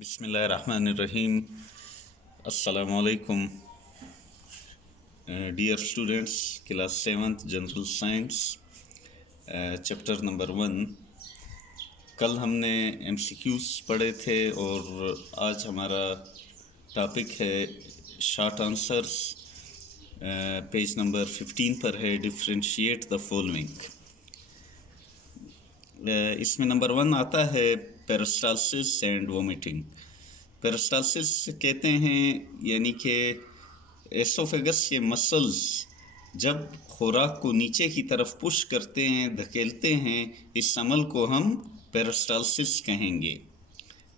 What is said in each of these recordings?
Bismillahirrahmanirrahim. Assalamu alaikum. Dear students, class 7th General Science, chapter number 1. कल हमने MCQs पढ़े थे और आज हमारा टॉपिक है शॉर्ट आंसर्स. पेज नंबर 15 पर है डिफ्रेंशिएट द फॉलोइंग. इसमें नंबर 1 आता है पेरिस्टाल्सिस एंड वोमिटिंग. पेरिस्टाल्सिस कहते हैं यानी कि एसोफेगस के मसल्स जब खुराक को नीचे की तरफ पुश करते हैं, धकेलते हैं, इस अमल को हम पेरिस्टाल्सिस कहेंगे.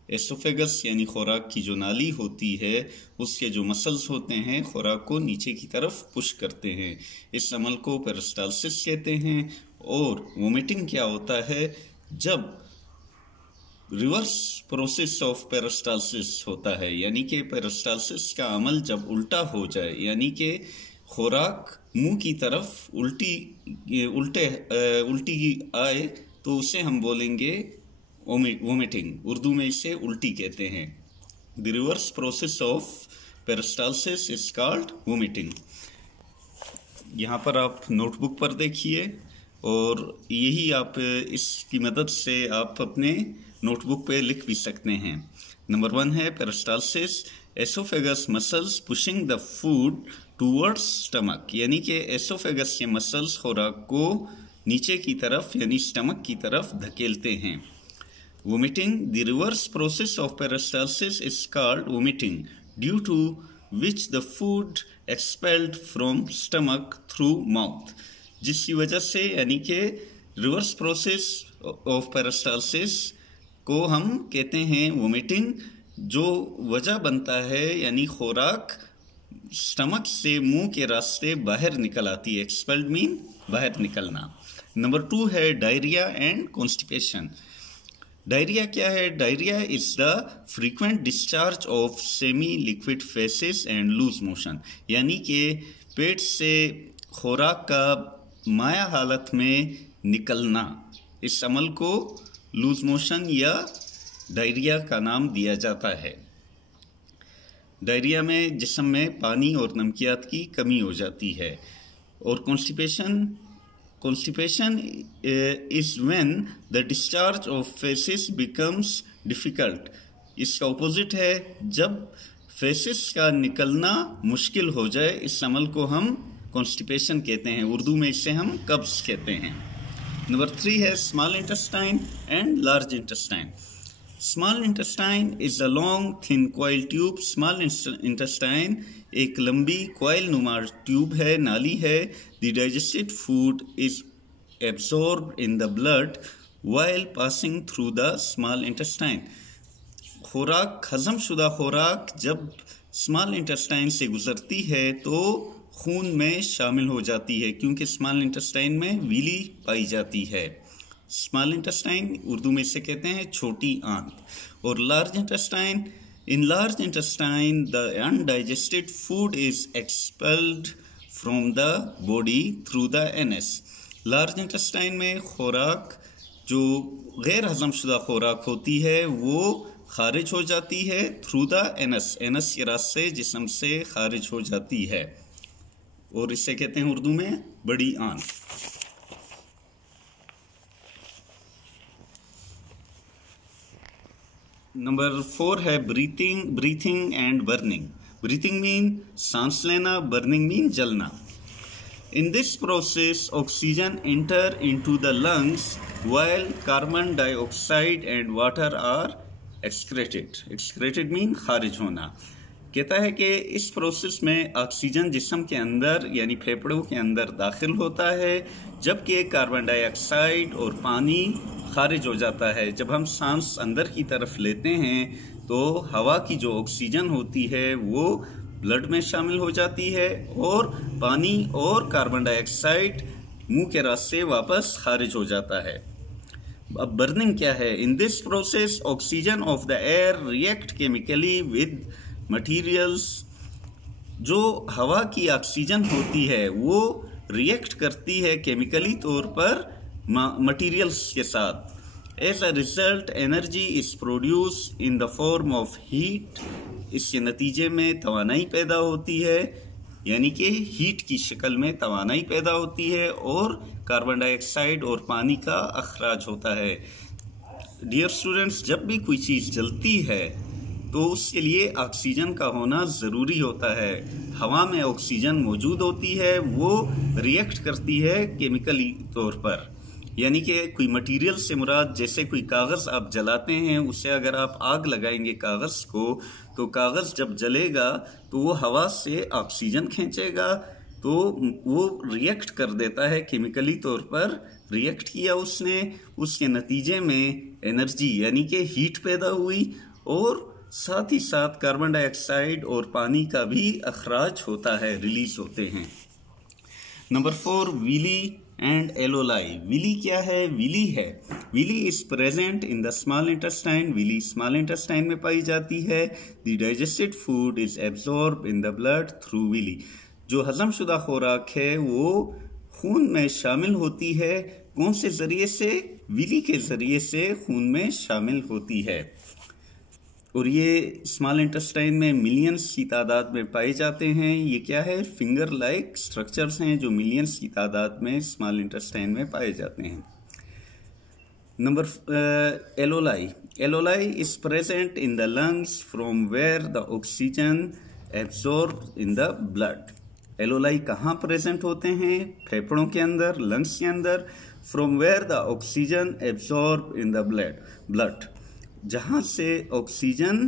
एसोफेगस यानी खुराक की जो नाली होती है उसके जो मसल्स होते हैं खुराक को नीचे की तरफ पुश करते हैं, इस अमल को पेरिस्टाल्सिस कहते हैं. और वोमिटिंग क्या होता है? जब रिवर्स प्रोसेस ऑफ पेरिस्टाल्सिस होता है, यानी कि पेरिस्टाल्सिस का अमल जब उल्टा हो जाए, यानी कि खुराक मुंह की तरफ उल्टी आए तो उसे हम बोलेंगे वोमिटिंग. उर्दू में इसे उल्टी कहते हैं. The reverse process of peristalsis is called vomiting. यहाँ पर आप नोटबुक पर देखिए और यही आप इसकी मदद से आप अपने नोटबुक पे लिख भी सकते हैं. नंबर 1 है peristalsis, oesophagus muscles pushing the food towards stomach, यानी कि एसोफेगस के मसल्स खुराक को नीचे की तरफ यानी स्टमक की तरफ धकेलते हैं. Vomiting, the reverse process of peristalsis is called vomiting due to which the food expelled from stomach through mouth, जिसकी वजह से यानी कि रिवर्स प्रोसेस ऑफ पेरिस्टाल्सिस को हम कहते हैं वोमिटिंग. जो वजह बनता है यानी खुराक स्टमक से मुंह के रास्ते बाहर निकल आती है. एक्सपेल्ड मीन बाहर निकलना. नंबर 2 है डायरिया एंड कॉन्स्टिपेशन. डायरिया क्या है? Diarrhoea is the frequent discharge of semi liquid faeces and loose motion, यानी कि पेट से खुराक का माया हालत में निकलना, इस अमल को लूज मोशन या डायरिया का नाम दिया जाता है. डायरिया में जिस्म में पानी और नमकियात की कमी हो जाती है. और constipation is when the discharge of faces becomes difficult. इसका ऑपोजिट है जब फेसेस का निकलना मुश्किल हो जाए, इस अमल को हम कॉन्स्टिपेशन कहते हैं. उर्दू में इसे हम कब्ज कहते हैं. नंबर 3 है small intestine and large intestine. Small intestine is a long thin coil tube. Small intestine एक लंबी कॉइल नुमा ट्यूब है, नाली है. The digested food is absorbed in the blood while passing through the small intestine. खुराक, हजम शुदा खुराक जब स्मॉल इंटेस्टाइन से गुजरती है तो खून में शामिल हो जाती है, क्योंकि स्मॉल इंटेस्टाइन में विली पाई जाती है. स्मॉल इंटेस्टाइन उर्दू में इसे कहते हैं छोटी आंत. और large intestine, in large intestine the undigested food is expelled from the body through the anus. Large intestine में खुराक जो गैर हजमशुदा खुराक होती है वो खारिज हो जाती है थ्रू द एनस, एनस के रास्ते जिस्म से खारिज हो जाती है और इसे कहते हैं उर्दू में बड़ी आंत. नंबर 4 है breathing and burning. Breathing mean सांस लेना, बर्निंग मीन जलना. In this process oxygen enter into the lungs while carbon dioxide and water are excreted. Excreted mean खारिज होना. कहता है कि इस प्रोसेस में ऑक्सीजन जिस्म के अंदर यानी फेफड़ों के अंदर दाखिल होता है, जबकि कार्बन डाइऑक्साइड और पानी खारिज हो जाता है. जब हम सांस अंदर की तरफ लेते हैं तो हवा की जो ऑक्सीजन होती है वो ब्लड में शामिल हो जाती है और पानी और कार्बन डाइऑक्साइड मुंह के रास्ते वापस खारिज हो जाता है. अब बर्निंग क्या है? इन this process oxygen of the air react chemically with materials. जो हवा की ऑक्सीजन होती है वो रिएक्ट करती है केमिकली तौर पर मटीरियल्स के साथ As a result, energy is produced in the form of heat. इसके नतीजे में तवानाई पैदा होती है, यानी कि हीट की शक्ल में तवानाई पैदा होती है और कार्बन डाइऑक्साइड और पानी का अखराज होता है। डियर स्टूडेंट्स, जब भी कोई चीज़ जलती है तो उसके लिए ऑक्सीजन का होना ज़रूरी होता है। हवा में ऑक्सीजन मौजूद होती है, वो रिएक्ट करती है केमिकली तौर पर, यानी कि कोई मटेरियल से मुराद जैसे कोई कागज़ आप जलाते हैं, उससे अगर आप आग लगाएंगे कागज़ को तो कागज़ जब जलेगा तो वो हवा से ऑक्सीजन खींचेगा, तो वो रिएक्ट कर देता है, केमिकली तौर पर रिएक्ट किया उसने, उसके नतीजे में एनर्जी यानी कि हीट पैदा हुई और साथ ही साथ कार्बन डाइऑक्साइड और पानी का भी अखराज होता है, रिलीज होते हैं। Number 4, villi and alveoli. Villi क्या है? विली है, villi is present in the small intestine. Villi small intestine में पाई जाती है। The digested food is absorb in the blood through villi. जो हजमशुदा खुराक है वो खून में शामिल होती है। कौन से जरिए से? विली के जरिए से खून में शामिल होती है। और ये स्मॉल इंटेस्टाइन में मिलियंस की तादाद में पाए जाते हैं। ये क्या है? फिंगर लाइक स्ट्रक्चर्स हैं जो मिलियंस की तादाद में स्मॉल इंटेस्टाइन में पाए जाते हैं। Number alveoli. Alveoli is present in the lungs from where the oxygen absorb in the blood. Alveoli कहाँ प्रेजेंट होते हैं? फेफड़ों के अंदर, लंग्स के अंदर। From where the oxygen absorb in the blood, जहाँ से ऑक्सीजन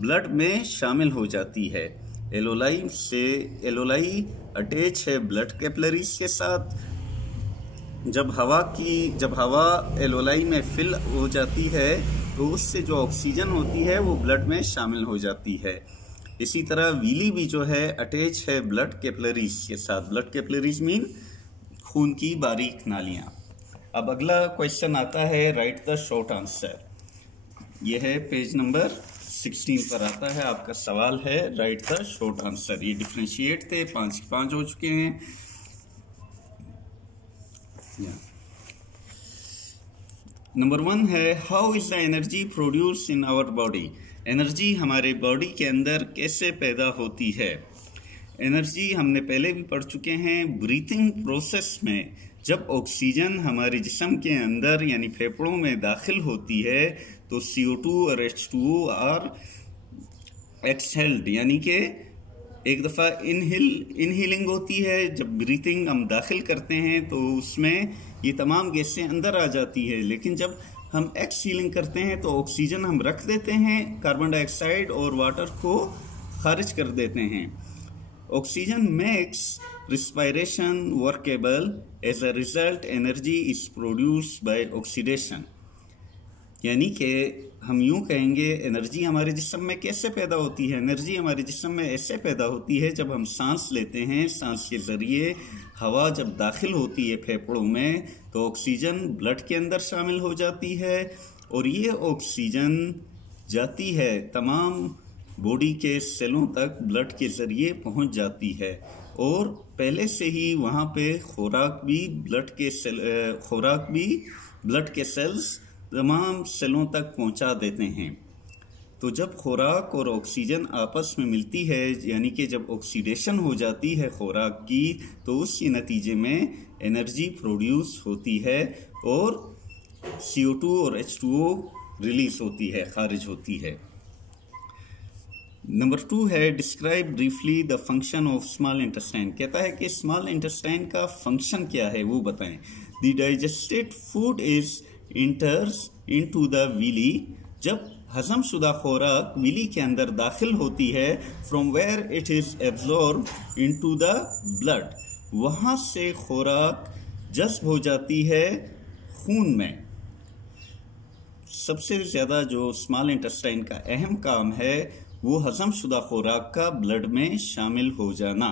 ब्लड में शामिल हो जाती है। एलोलाई अटैच है ब्लड कैपिलरीज के साथ। जब हवा एलोलाई में फिल हो जाती है तो उससे जो ऑक्सीजन होती है वो ब्लड में शामिल हो जाती है। इसी तरह विली भी जो है अटैच है ब्लड कैपिलरीज के साथ। ब्लड कैपिलरीज मीन खून की बारीक नालियां। अब अगला क्वेश्चन आता है, राइट द शॉर्ट आंसर। यह है पेज नंबर 16 पर आता है, आपका सवाल है राइट द शॉर्ट आंसर। ये डिफरेंशिएट थे, 5 हो चुके हैं। नंबर 1 है, how is the energy produce in our body. Energy हमारे बॉडी के अंदर कैसे पैदा होती है? एनर्जी हमने पहले भी पढ़ चुके हैं। ब्रीथिंग प्रोसेस में जब ऑक्सीजन हमारे जिस्म के अंदर यानी फेफड़ों में दाखिल होती है तो CO2 और H2O आर एक्सहेल्ड, यानी कि एक दफ़ा इनहीलिंग होती है। जब ब्रीथिंग हम दाखिल करते हैं तो उसमें ये तमाम गैसें अंदर आ जाती है, लेकिन जब हम एक्सहीलिंग करते हैं तो ऑक्सीजन हम रख देते हैं, कार्बन डाइऑक्साइड और वाटर को खारिज कर देते हैं। Oxygen makes respiration workable. As a result, energy is produced by oxidation. यानी कि हम यूं कहेंगे एनर्जी हमारे जिस्म में कैसे पैदा होती है? एनर्जी हमारे जिस्म में ऐसे पैदा होती है जब हम सांस लेते हैं, सांस के ज़रिए हवा जब दाखिल होती है फेफड़ों में तो ऑक्सीजन ब्लड के अंदर शामिल हो जाती है और ये ऑक्सीजन जाती है तमाम बॉडी के सेलों तक, ब्लड के ज़रिए पहुंच जाती है और पहले से ही वहाँ पे खुराक भी ब्लड के सेल्स तमाम सेलों तक पहुंचा देते हैं। तो जब खुराक और ऑक्सीजन आपस में मिलती है, यानी कि जब ऑक्सीडेशन हो जाती है खुराक की, तो उसके नतीजे में एनर्जी प्रोड्यूस होती है और CO2 और H2O रिलीज होती है, खारिज होती है। नंबर 2 है, describe briefly the function of small intestine. कहता है कि स्मॉल इंटेस्टाइन का फंक्शन क्या है वो बताएं। The digested food is enters into the villi. जब हजम शुदा खुराक विली के अंदर दाखिल होती है, from where it is absorb into the blood, वहां से खुराक जज्ब हो जाती है खून में। सबसे ज्यादा जो स्मॉल इंटेस्टाइन का अहम काम है वो हजम शुदा खुराक का ब्लड में शामिल हो जाना।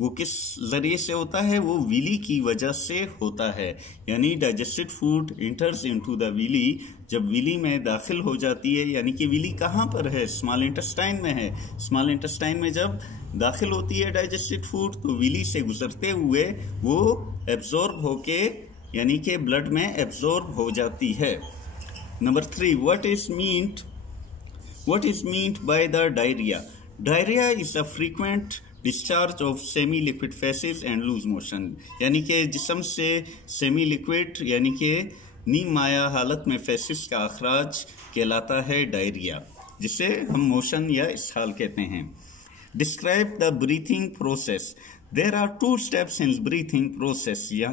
वो किस जरिए से होता है? वो विली की वजह से होता है। यानी digested food enters into the villi, जब विली में दाखिल हो जाती है, यानी कि विली कहाँ पर है? स्मॉल इंटेस्टाइन में है। स्मॉल इंटेस्टाइन में जब दाखिल होती है डाइजेस्टेड फूड तो विली से गुजरते हुए वो एब्जॉर्ब होके यानी कि ब्लड में एब्जॉर्ब हो जाती है। Number 3, what is meant by the diarrhea? Diarrhea is a frequent discharge of semi-liquid feces and loose motion, यानी कि जिस्म से सेमी लिक्विड यानी कि नीम माया हालत में फेसिस का अखराज कहलाता है डायरिया, जिसे हम मोशन या इसहाल कहते हैं। Describe the breathing process. There are 2 steps in breathing process. या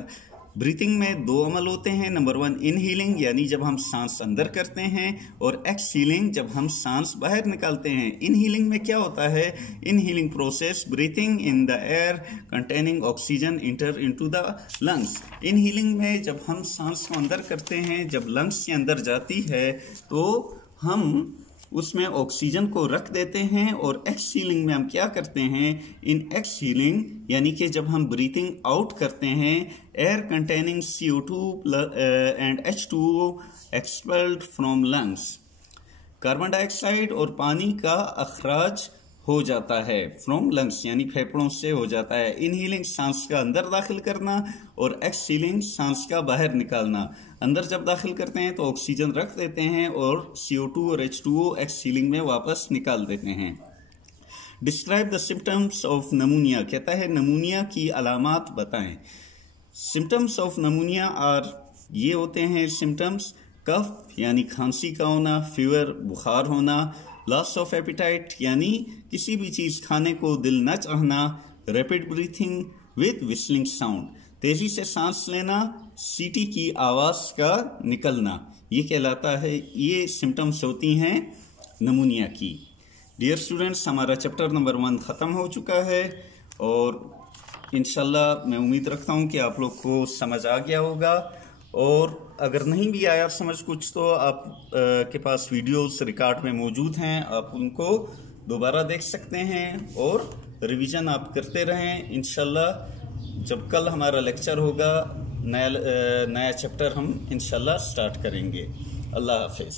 ब्रीथिंग में 2 अमल होते हैं। नंबर 1 इनहीलिंग, यानी जब हम सांस अंदर करते हैं, और एक्सहीलिंग, जब हम सांस बाहर निकालते हैं। इनहीलिंग में क्या होता है? Inhaling process, breathing in the air containing oxygen enter into the lungs. Inhaling में जब हम सांस को अंदर करते हैं, जब लंग्स के अंदर जाती है तो हम उसमें ऑक्सीजन को रख देते हैं। और एक्सहीलिंग में हम क्या करते हैं? इन एक्सहीलिंग यानी कि जब हम ब्रीथिंग आउट करते हैं, air containing CO2 and H2O expelled from lungs, carbon dioxide और पानी का अखराज हो जाता है फ्रॉम लंग्स, यानी फेफड़ों से हो जाता है। इनहीलिंग सांस का अंदर दाखिल करना और एक्सहीलिंग सांस का बाहर निकालना। अंदर जब दाखिल करते हैं तो ऑक्सीजन रख देते हैं और CO2 और H2O एक्सहीलिंग में वापस निकाल देते हैं। डिस्क्राइब द सिम्टम्स ऑफ नमूनिया, कहता है नमूनिया की अलामात बताएं। सिम्टम्स ऑफ नमूनिया आर, ये होते हैं सिम्टम्स: कफ यानी खांसी का होना, फीवर बुखार होना, लॉस ऑफ एपिटाइट यानी किसी भी चीज़ खाने को दिल न चाहना, rapid breathing with whistling sound, तेजी से सांस लेना, सीटी की आवाज़ का निकलना, ये कहलाता है, ये सिम्टम्स होती हैं नमूनिया की। डियर स्टूडेंट्स, हमारा चैप्टर नंबर 1 ख़त्म हो चुका है और इंशाल्लाह मैं उम्मीद रखता हूँ कि आप लोग को समझ आ गया होगा। और अगर नहीं भी आया समझ कुछ तो आप के पास वीडियोस रिकॉर्ड में मौजूद हैं, आप उनको दोबारा देख सकते हैं और रिवीजन आप करते रहें। इंशाल्लाह जब कल हमारा लेक्चर होगा, नया चैप्टर हम इंशाल्लाह स्टार्ट करेंगे। अल्लाह हाफिज़।